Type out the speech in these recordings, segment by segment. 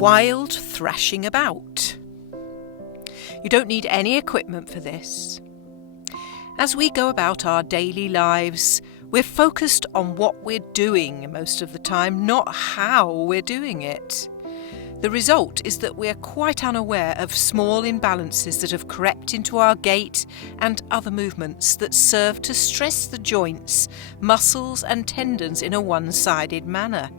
wild thrashing about. You don't need any equipment for this. As we go about our daily lives, we're focused on what we're doing most of the time, not how we're doing it. The result is that we're quite unaware of small imbalances that have crept into our gait and other movements that serve to stress the joints, muscles and tendons in a one-sided manner.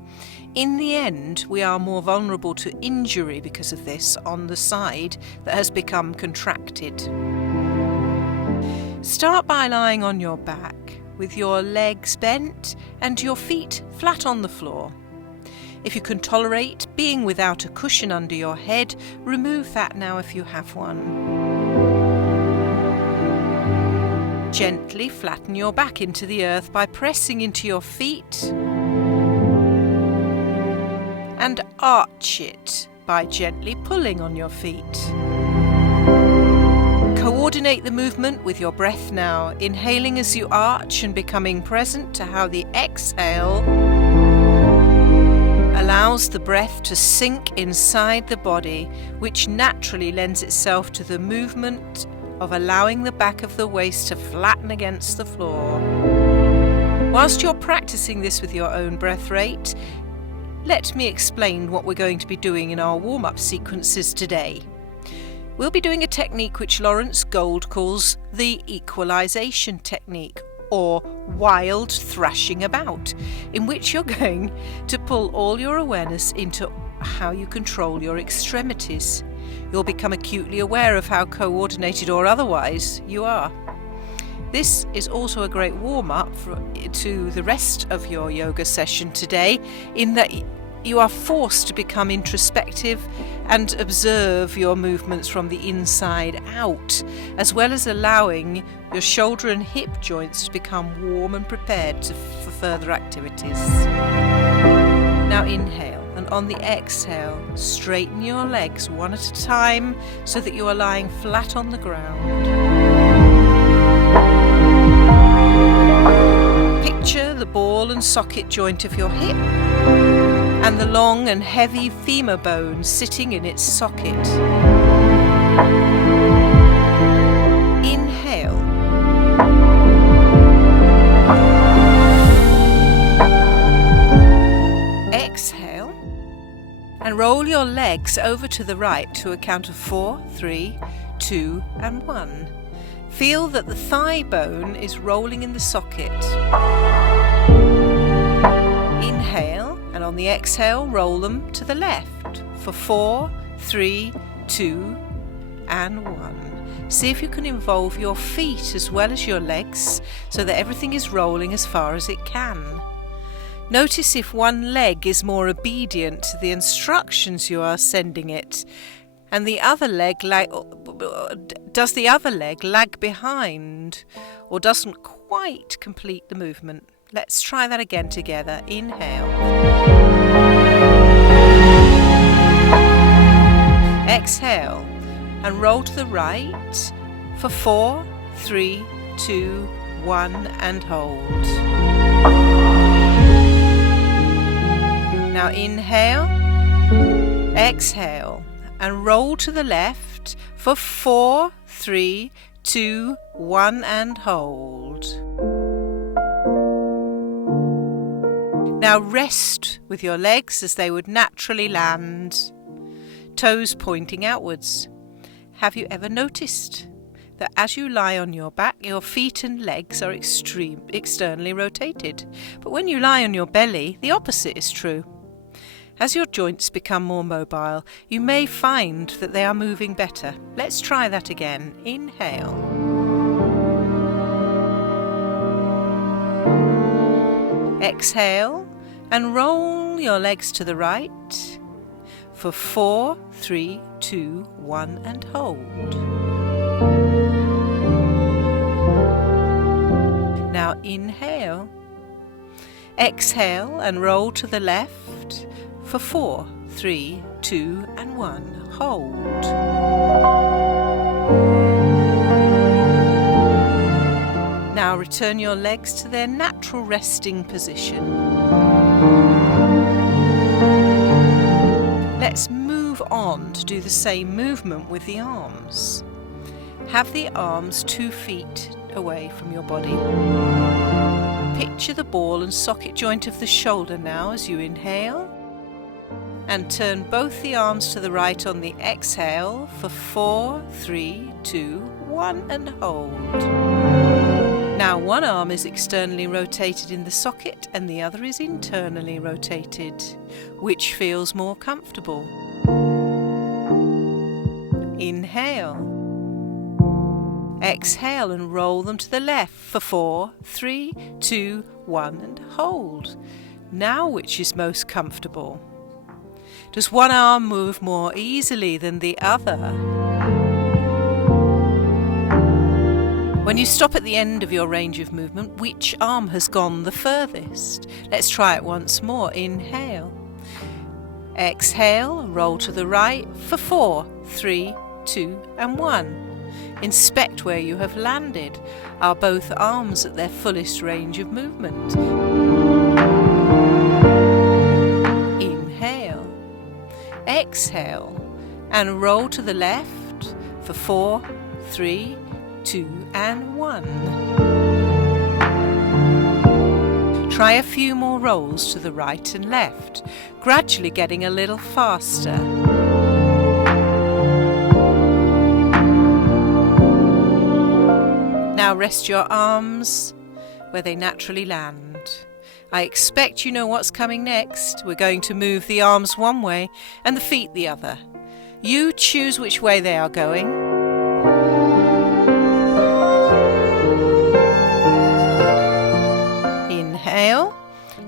In the end, we are more vulnerable to injury because of this on the side that has become contracted. Start by lying on your back, with your legs bent and your feet flat on the floor. If you can tolerate being without a cushion under your head, remove that now if you have one. Gently flatten your back into the earth by pressing into your feet and arch it by gently pulling on your feet. Coordinate the movement with your breath now, inhaling as you arch and becoming present to how the exhale allows the breath to sink inside the body, which naturally lends itself to the movement of allowing the back of the waist to flatten against the floor. Whilst you're practicing this with your own breath rate, let me explain what we're going to be doing in our warm-up sequences today. We'll be doing a technique which Lawrence Gold calls the equalization technique, or wild thrashing about, in which you're going to pull all your awareness into how you control your extremities. You'll become acutely aware of how coordinated or otherwise you are. This is also a great warm-up to the rest of your yoga session today, in that you are forced to become introspective and observe your movements from the inside out, as well as allowing your shoulder and hip joints to become warm and prepared for further activities. Now inhale, and on the exhale, straighten your legs one at a time so that you are lying flat on the ground. Picture the ball and socket joint of your hip and the long and heavy femur bone sitting in its socket. Inhale. Exhale. And roll your legs over to the right to a count of 4, 3, 2 and 1. Feel that the thigh bone is rolling in the socket. Inhale, and on the exhale, roll them to the left for 4, 3, 2 and 1. See if you can involve your feet as well as your legs so that everything is rolling as far as it can. Notice if one leg is more obedient to the instructions you are sending it, and the other leg does the other leg lag behind or doesn't quite complete the movement. Let's try that again together. Inhale. Exhale and roll to the right for 4, 3, 2, 1 and hold. Now inhale, exhale and roll to the left for 4, 3, 2, 1 and hold. Now rest with your legs as they would naturally land, toes pointing outwards. Have you ever noticed that as you lie on your back, your feet and legs are externally rotated? But when you lie on your belly, the opposite is true. As your joints become more mobile, you may find that they are moving better. Let's try that again. Inhale. Exhale and roll your legs to the right for 4, 3, 2, 1 and hold. Now inhale. Exhale and roll to the left for 4, 3, 2 and 1. Hold. Now return your legs to their natural resting position. Let's move on to do the same movement with the arms. Have the arms 2 feet away from your body. Picture the ball and socket joint of the shoulder now as you inhale, and turn both the arms to the right on the exhale for 4, 3, 2, 1 and hold. Now one arm is externally rotated in the socket and the other is internally rotated. Which feels more comfortable? Inhale. Exhale and roll them to the left for 4, 3, 2, 1 and hold. Now which is most comfortable? Does one arm move more easily than the other? When you stop at the end of your range of movement, which arm has gone the furthest? Let's try it once more. Inhale. Exhale, roll to the right for 4, 3, 2 and 1. Inspect where you have landed. Are both arms at their fullest range of movement? Inhale. Exhale and roll to the left for 4, 3, 2 and 1. Try a few more rolls to the right and left, gradually getting a little faster. Now rest your arms where they naturally land. I expect you know what's coming next. We're going to move the arms one way and the feet the other. You choose which way they are going. Inhale,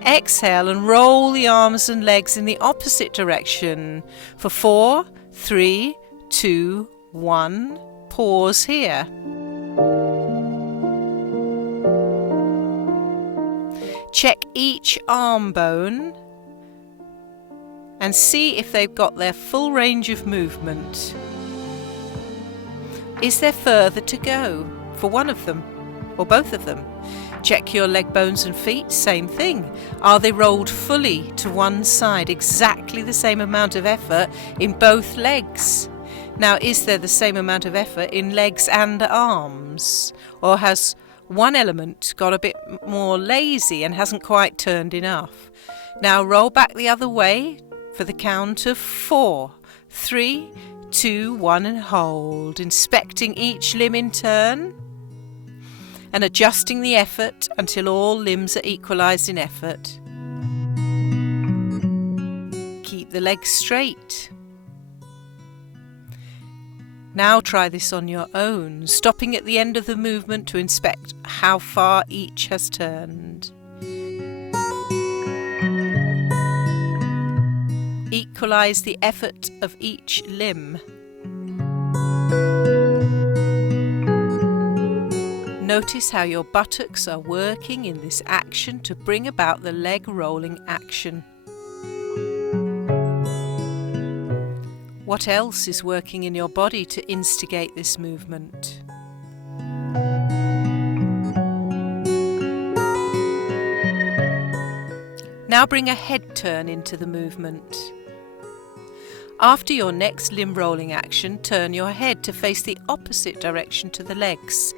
exhale and roll the arms and legs in the opposite direction for 4, 3, 2, 1. Pause here. Check each arm bone and see if they've got their full range of movement. Is there further to go for one of them or both of them? Check your leg bones and feet, same thing. Are they rolled fully to one side, exactly the same amount of effort in both legs? Now, is there the same amount of effort in legs and arms? Or has one element got a bit more lazy and hasn't quite turned enough? Now roll back the other way for the count of 4, 3, 2, 1 and hold, inspecting each limb in turn and adjusting the effort until all limbs are equalised in effort. Keep the legs straight. Now try this on your own, stopping at the end of the movement to inspect how far each has turned. Equalise the effort of each limb. Notice how your buttocks are working in this action to bring about the leg rolling action. What else is working in your body to instigate this movement? Now bring a head turn into the movement. After your next limb rolling action, turn your head to face the opposite direction to the legs.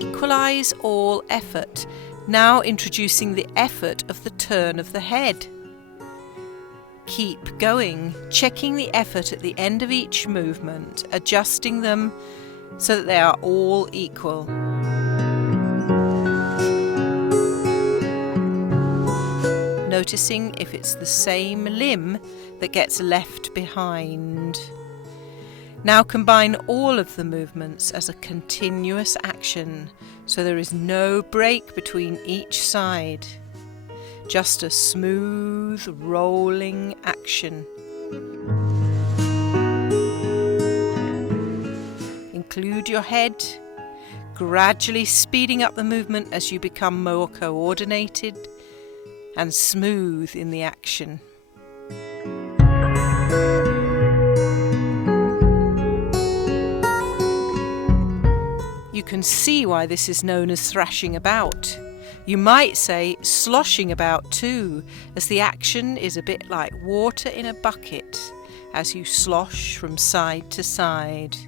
Equalise all effort, now introducing the effort of the turn of the head. Keep going, checking the effort at the end of each movement, adjusting them so that they are all equal. Noticing if it's the same limb that gets left behind. Now combine all of the movements as a continuous action, so there is no break between each side. Just a smooth, rolling action. Include your head, gradually speeding up the movement as you become more coordinated and smooth in the action. You can see why this is known as thrashing about. You might say sloshing about too, as the action is a bit like water in a bucket as you slosh from side to side.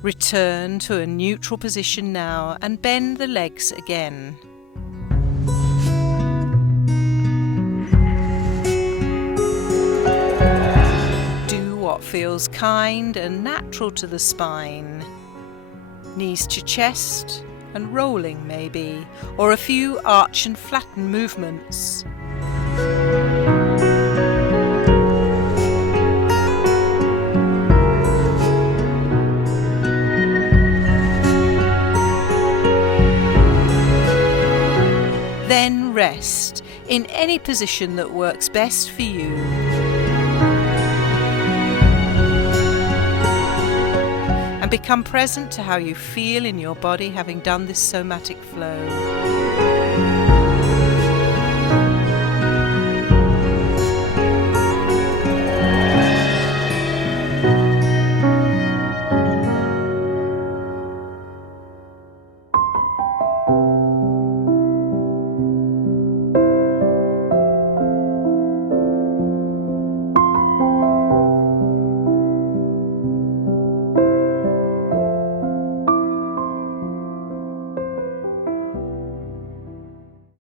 Return to a neutral position now and bend the legs again. Do what feels kind and natural to the spine. Knees to chest and rolling maybe, or a few arch and flatten movements. Then rest in any position that works best for you. And become present to how you feel in your body having done this somatic flow.